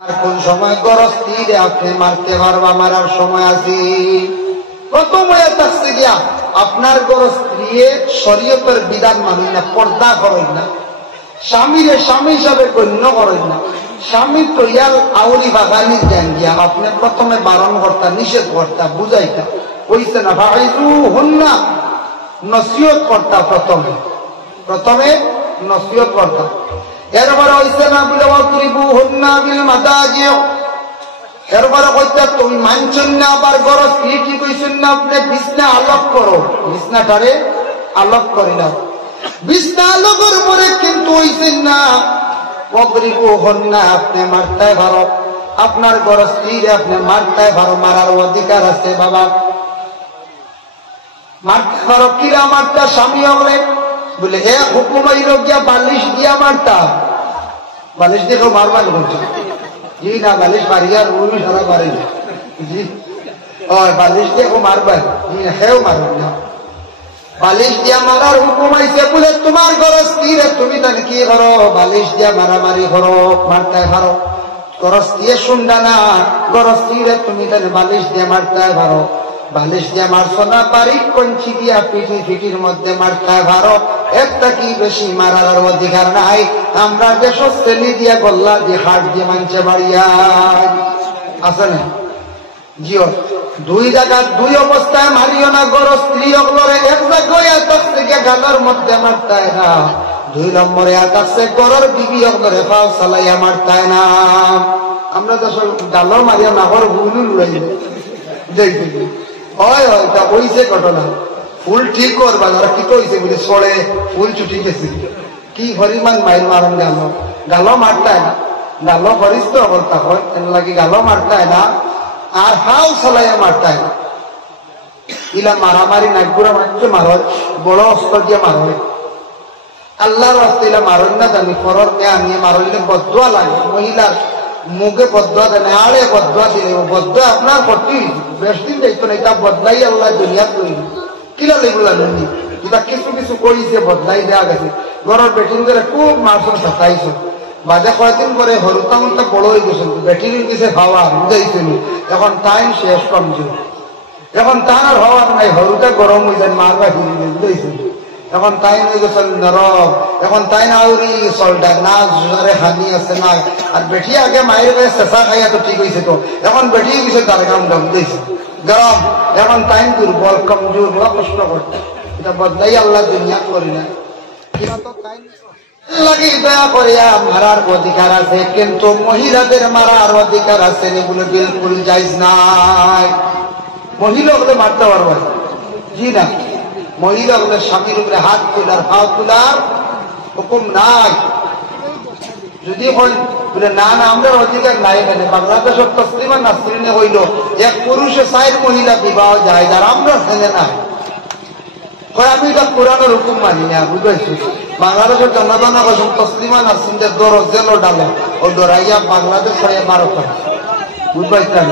আর কোন সময় গরস্তিরে আপনি মারতে পারবা, মারার সময় আছে। প্রথম হয়ে থাকছে গিয়া আপনার গরস্ত্রীয়ে শরীয়তের বিধান মানি না, পর্দা করেন না, স্বামীরে স্বামী হিসাবে গণ্য করেন না, স্বামী তো ইয়াল আউরি বাগানি দেন গিয়া আপনি প্রথমে বারণ কর্তা, নিষেধ কর্তা, বুঝাইতা কইছে না, ভাইজু হন না, নসিহত কর্তা, প্রথমে নসিহত কর্তা। এরপরে হইছে না বলে অতরিবু হন না বিল মাদাজি, এরপরে কইতা তুমি মানছেন না, আবার গরস্ত্রী কি কইছেন না আপনি বিছনা আলোক করো, বিছনাটারে আলোক করি না, বিছনা আলোকের পরে কিন্তু হইছেন না অতরিবু হন না, আপনি মারতে পারো, আপনার গরস্ত্রীরে আপনি মারতে পারো, মারার অধিকার আছে বাবা, মারতে পারো। কিরা মারতা স্বামী হলে বলে এক হুকুম হইল গিয়া বালিশ দিয়া মারতা, বালিশ দিয়ে কেউ মারবার বলছে জি না, বালিশ মারিয়া রুমি সারা পারে জি, বালিশ দিয়ে কেউ মারবার জি না, সেও মারবেন না, বালিশ দিয়া মারার হুকুম আইছে বলে তোমার গরস্ত্রীরে তুমি তাহলে কি করো, বালিশ দিয়া মারামারি করো, মারতে পারো। গরস্ত্রী শুনডা না, গরস্ত্রীরে তুমি তাহলে বালিশ দিয়ে মারতে পারো, বালিশ দিয়ে মারছো না, বাড়ির কঞ্চি দিয়া পিঠির মধ্যে মারতে পারো, একটা কি বেশি মারার অধিকার নাই। আমরা দেশ শ্রেণী দিয়া গল্লা দিয়ে হাট দিয়ে মানছে বাড়িয়া আছে না জিও, দুই জায়গা দুই অবস্থায় মারিও না, গরস্ত্রী অগলরে এক জায়গায় থেকে গালের মধ্যে মারতায় না, 2 নম্বরে আছে গরর বিবি অগলরে পাও চালাইয়া মারতায় না। আমরা তো গালো মারিয়া নাহর ভুলু লুড়াই দেখবি হয় তা ওইছে ঘটনা, ফুল ঠিক করবা যারা কি কইছে বুঝি সরে ফুল ছুটি গেছে, কি হরিমান মাইল মারন গালো মারতায় না, গালো হরিস তো বলতা হয় লাগি গালো মারতায় না, আর হাও চালাইয়া মারতায় না। ইলা মারামারি নাগুড়া মারছে মারয়, বড় অস্ত্র দিয়ে মারয়, আল্লাহর রাস্তা ইলা মারয় না জানি, ফরর মেয়া নিয়ে মারইলে বদুয়া লাগে, মহিলার মুখে বদুয়া দেয় না, আড়ে বদুয়া দিলে বদুয়া আপনার করতে বেশ দিন যাইতো না, এটা বদলাই আল্লাহ দুনিয়া তৈরি কিলা লেগুলা নি, এটা কিছু কিছু করিছে বদলাই দেওয়া গেছে। ঘরের বেটিন করে খুব মারছর সাতাইছ, বাজে কয়েকদিন পরে হরুতামটা বড় হয়ে গেছে, বেটির গেছে ভাবা বুঝাইছিল, এখন টাইম শেষ কমজোর, এখন তার আর হওয়ার নাই, হরুটা গরম হয়ে যায়, মারবা ফিরে বুঝাইছিল, এখন তাই হয়ে গেছে নরম, এখন তাই না আউরি চলটা না জোরে হানি আছে না, আর বেটি আগে মায়ের কাছে চেঁচা খাইয়া তো ঠিক হয়েছে, তো এখন বেটি গেছে তার কাম বুঝাইছে গরম, এখন টাইম দুর্বল কমজোর, বড় কষ্ট করতে, এটা বদলাই আল্লাহ দুনিয়া করি না লাগি দয়া করিয়া মারার অধিকার আছে, কিন্তু মহিলাদের মারার অধিকার আছে এগুলো বিলকুল জায়েজ নাই। মহিলা হলে মারতে পারবো জি না, মহিলা হলে স্বামীর উপরে হাত তোলার পা তোলার হুকুম নাই। যদি হয় বলে না না আমরা অধিকার নাই, এখানে বাংলাদেশের তসলিমা নাসরিনে হইল এক পুরুষে 4 মহিলা বিবাহ যায়, যার আমরা সেনে নাই, আমি এটা কোরআনের হুকুম মানি না, বুঝেছি। বাংলাদেশের জনগণ তসলিমা নাসরিনদের দরজ যেন ডালে ও দরাইয়া বাংলাদেশ ছড়িয়ে মারত বুঝবাইতাম,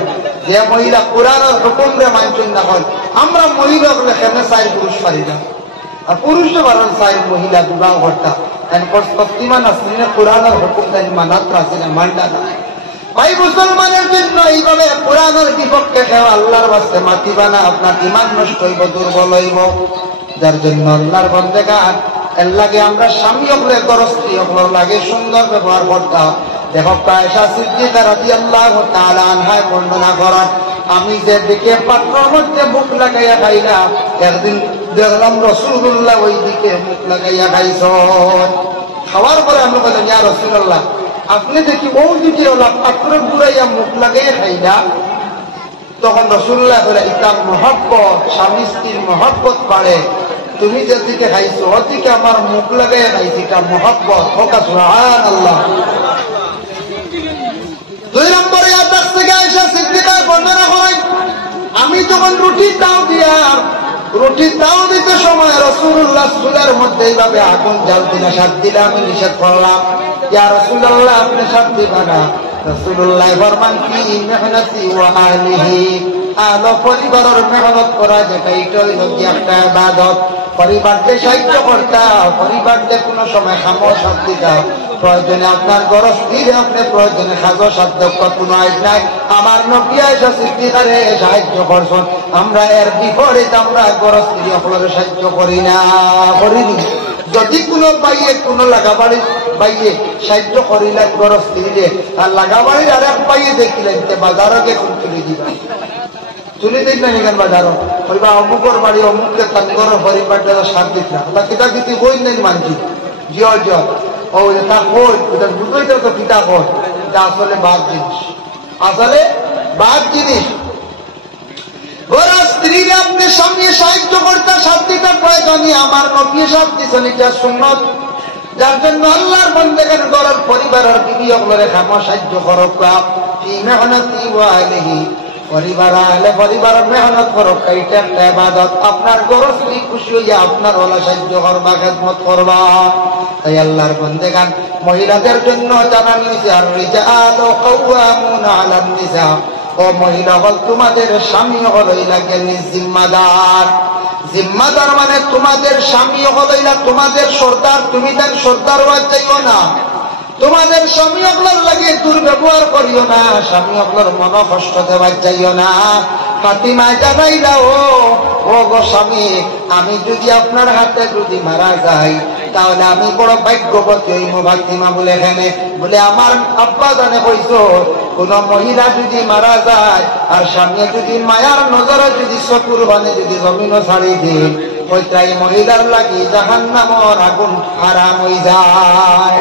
যে মহিলা কোরআনের হুকুম রে মানছেন না হয়, আমরা মহিলা বলে এখানে 4 পুরুষ পারি না, আর পুরুষে পারেন 4 মহিলা বিবাহ করতা, তসলিমা নাসরিনে কোরআনের হুকুম তাই মানাত আছে না, মানটা না। ভাই মুসলমানের জন্য এইভাবে কোরআনের বিপক্ষে খেওয়া আল্লাহর বাস্তে মাতিবা না, আপনার ইমান নষ্ট হইব, দুর্বল হইব। যার জন্য আল্লাহর বন্দেগান এর লাগে আমরা স্বামী হলে গরস্ত্রী হল লাগে সুন্দর ব্যবহার করতাম। দেখো আয়েশা সিদ্দিকা রাদিয়াল্লাহু তাআলা আনহা বর্ণনা করেন, আমি যে দিকে পাত্রের মধ্যে মুখ লাগাইয়া খাইলাম, একদিন দেখলাম রাসূলুল্লাহ ওই দিকে মুখ লাগাইয়া খাইছেন। খাওয়ার পরে আমি বললাম, ইয়া রাসূলুল্লাহ আপনি দেখি ওই দিকে পাত্রের ঘুরাইয়া মুখ লাগাইয়া খাইলা। তখন রাসূলুল্লাহ বলে, এটা মহব্বত, স্বামী স্ত্রীর মহব্বত বাড়ে, তুমি যেদিকে খাইছো ওদিকে আমার মুখ লাগাইয়া খাইছি, এটা মহব্বত। সুবহানাল্লাহ। 2 নম্বরে আয়েশা সিদ্দিকা বর্ণনা করেন, আমি যখন রুটির তাও দিতে সময় রাসূলুল্লাহ চুলার মধ্যে এইভাবে আগুন জ্বালতে না, সাত দিলে আমি নিষেধ করলাম, ইয়া রাসূলুল্লাহ আপনি সাত দিবেন না। রাসূলুল্লাহ ফরমান, কি মেহনতি ওয়া আহলিহি, আলো পরিবারের মেহনত করা যেটা এটা হইল একটা ইবাদত। পরিবারকে সাহায্য করতা, পরিবারকে কোনো সময় খামো শান্তি দাও। প্রয়োজনে আপনার গরজ স্ত্রীরে আপনি প্রয়োজনে খাজো সাধ্য কোনো আইন নাই। আমার নবী আয়েশা সিদ্দিকারে সাহায্য করছেন, আমরা এর বিপরীত আমরা গরজ স্ত্রী আপনার সাহায্য করি না, করিনি। যদি কোনো বাইয়ে কোনো লাগাবাড়ি বাইয়ে সাহায্য করিলে গরজ স্ত্রীরে, আর লাগাবাড়ির আর এক বাইয়ে দেখিলেন বাজারকে কোন তুলে দিবা, তুলে দিন না এখান বাজারও বলবা অমুকর বাড়ি অমুককে তাঙ্গর পরিবারটা সার দিত না, ওটা কিতা কিতি বই নেই মানছি জিও জিও ও এটা কই ওটা বুঝোই তো কিতা কই, এটা আসলে বাদ জিনিস, আসলে বাদ জিনিস। স্ত্রীরা আপনি সামনে সাহায্য করতে শান্তিটা প্রয়োজনীয়, আমার নবী সাথ দিচ্ছেন এটা সুন্নত, যার জন্য আল্লাহর বন্দেগণ গড়ের পরিবারের বিবি অগলরে খামা সাহায্য করক কি মেহনতি ওয়ালিহি, পরিবার আহলে পরিবারের মেহনত করক, এইটা একটা ইবাদত। আপনার গরজ স্ত্রী খুশি হইয়া আপনার ওলা সাহায্য করবা, খেদমত করবা। তাই আল্লাহর বন্দেগণ মহিলাদের জন্য জানানো হয়েছে আর রিজালু কাওয়ামুনা আলান নিসা, ও মহিলা হল তোমাদের স্বামী হলইলা গেলি জিম্মাদার। জিম্মাদার মানে তোমাদের স্বামী হলইলা তোমাদের সর্দার, তুমি তার সর্দার হওয়া চাইও না। তোমাদের স্বামী আপনার লাগে দুর্ব্যবহার করিও না, স্বামী আপনার মন কষ্ট দেওয়ার যাইও না। ফাতিমা জানাইলা ও গো স্বামী, আমি যদি আপনার হাতে যদি মারা যাই তাহলে আমি বড় ভাগ্যবতী হইব। ফাতিমা বলে এখানে বলে আমার আব্বা জানে কইছ, কোন মহিলা যদি মারা যায় আর স্বামী যদি মায়ার নজরে যদি চকুর বানে যদি জমিনও ছাড়ি দিয়ে ওইটাই মহিলার লাগি জাহান্নামের আগুন হারাম হয়ে যায়।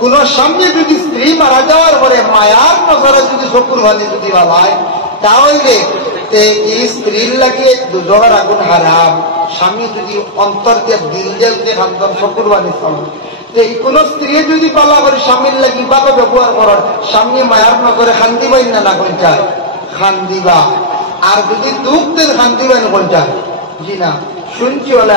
কোন স্বামী যদি স্ত্রী মারা যাওয়ার পরে মায়ার নজরে যদি চকুর বানে যদি বালায় তাহলে এই স্ত্রীর লাগে দুজনের আগুন হারাম। স্বামী যদি অন্তর দিয়ে দিল দিয়ে খান্তন চকুর বানি চলে, কোন স্ত্রী যদি পালা করে স্বামীর লাগি ভালো ব্যবহার করার, স্বামী মায়ার নজরে খান্দিবাই না কোনটা খান্দিবা, আর যদি দুঃখ দেন খান্দিবেন কোনটা, জি না শুনছি বলে